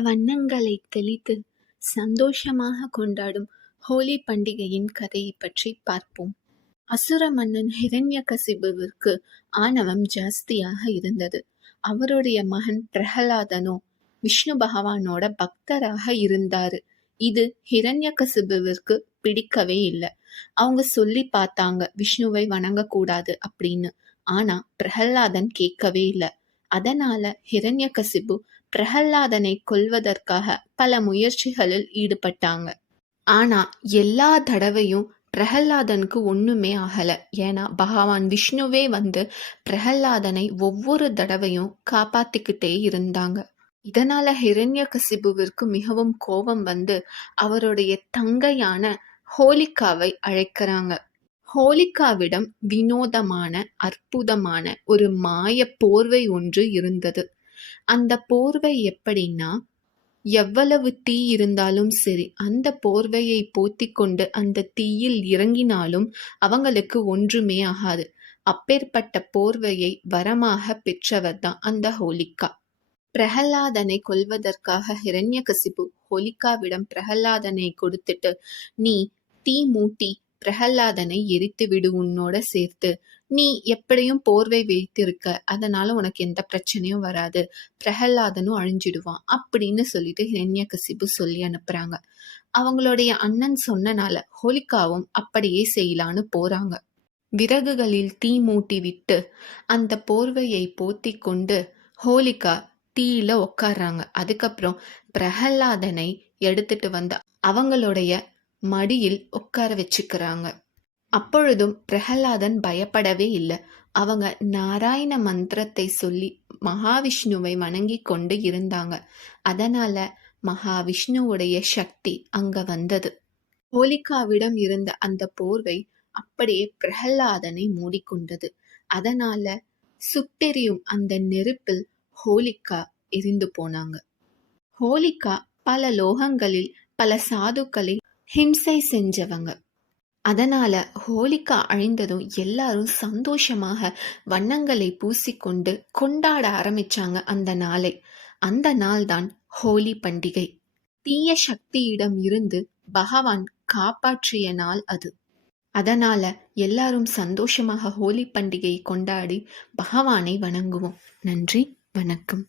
வண்ணங்களை தெளித்து சந்தோஷமாக கொண்டாடும் ஹோலி பண்டிகையின் கதையை பற்றி பார்ப்போம். அசுர மன்னன் ஹிரண்யகசிபுவிற்கு ஆணவம் ஜாஸ்தியாக இருந்தது. அவருடைய மகன் பிரகலாதனோ விஷ்ணு பகவானோட பக்தராக இருந்தாரு. இது ஹிரண்யகசிபுவிற்கு பிடிக்கவே இல்லை. அவங்க சொல்லி பார்த்தாங்க விஷ்ணுவை வணங்கக்கூடாது அப்படின்னு. ஆனா பிரகலாதன் கேட்கவே இல்லை. அதனால ஹிரண்யகசிபு பிரகலாதனை கொல்வதற்காக பல முயற்சிகளில் ஈடுபட்டாங்க. ஆனா எல்லா தடவையும் பிரகலாதனுக்கு ஒண்ணுமே ஆகல. ஏன்னா பகவான் விஷ்ணுவே வந்து பிரகலாதனை ஒவ்வொரு தடவையும் காப்பாத்திக்கிட்டே இருந்தாங்க. இதனால ஹிரண்யகசிபுவிற்கு மிகவும் கோபம் வந்து அவருடைய தங்கையான ஹோலிகாவை அழைக்கிறாங்க. ஹோலிகாவிடம் வினோதமான அற்புதமான ஒரு மாய போர்வை ஒன்று இருந்தது. அந்த போர்வை எப்படின்னா, எவ்வளவு தீ இருந்தாலும் சரி அந்த போர்வையை போத்திக் கொண்டு அந்த தீயில் இறங்கினாலும் அவங்களுக்கு ஒன்றுமே ஆகாது. அப்பேற்பட்ட போர்வையை வரமாக பெற்றவர் தான் அந்த ஹோலிகா. பிரகலாதனை கொல்வதற்காக ஹிரண்யகசிபு ஹோலிகாவிடம் பிரகலாதனை கொடுத்துட்டு, நீ தீ மூட்டி பிரகலாதனை எரித்து விடு உன்னோட சேர்த்து. நீ எப்படியும் போர்வை வைத்திருக்க, அதனால உனக்கு எந்த பிரச்சனையும் வராது, பிரகலாதனும் அழிஞ்சிடுவான் அப்படின்னு சொல்லிட்டு ஹிரண்யகசிபு சொல்லி அனுப்புறாங்க. அவங்களுடைய அண்ணன் சொன்னனால ஹோலிகாவும் அப்படியே செய்யலான்னு போறாங்க. விறகுகளில் தீ மூட்டி விட்டு அந்த போர்வையை போத்தி கொண்டு ஹோலிகா தீயில உட்கார்றாங்க. அதுக்கப்புறம் பிரகலாதனை எடுத்துட்டு வந்து அவங்களுடைய மடியில் உட்கார வச்சுக்கிறாங்க. அப்பொழுதும் பிரகலாதன் பயப்படவே இல்லை. அவங்க நாராயண மந்திரத்தை சொல்லி மகாவிஷ்ணுவை வணங்கி கொண்டு இருந்தாங்க. அதனால மகாவிஷ்ணுவுடைய சக்தி அங்க வந்தது. ஹோலிகாவிடம் இருந்த அந்த போர்வை அப்படியே பிரகலாதனை மூடிக்கொண்டது. அதனால சுட்டெரியும் அந்த நெருப்பில் ஹோலிகா எரிந்து போனாங்க. ஹோலிகா பல லோகங்களில் பல சாதுக்களை ஹிம்சை செஞ்சவங்க. அதனால ஹோலிகா அழிந்ததும் எல்லாரும் சந்தோஷமாக வண்ணங்களை பூசிக்கொண்டு கொண்டாட ஆரம்பிச்சாங்க அந்த நாளை. அந்த நாள் தான் ஹோலி பண்டிகை. தீய சக்தியிடம் இருந்து பகவான் காப்பாற்றிய நாள் அது. அதனால எல்லாரும் சந்தோஷமாக ஹோலி பண்டிகையை கொண்டாடி பகவானை வணங்குவோம். நன்றி, வணக்கம்.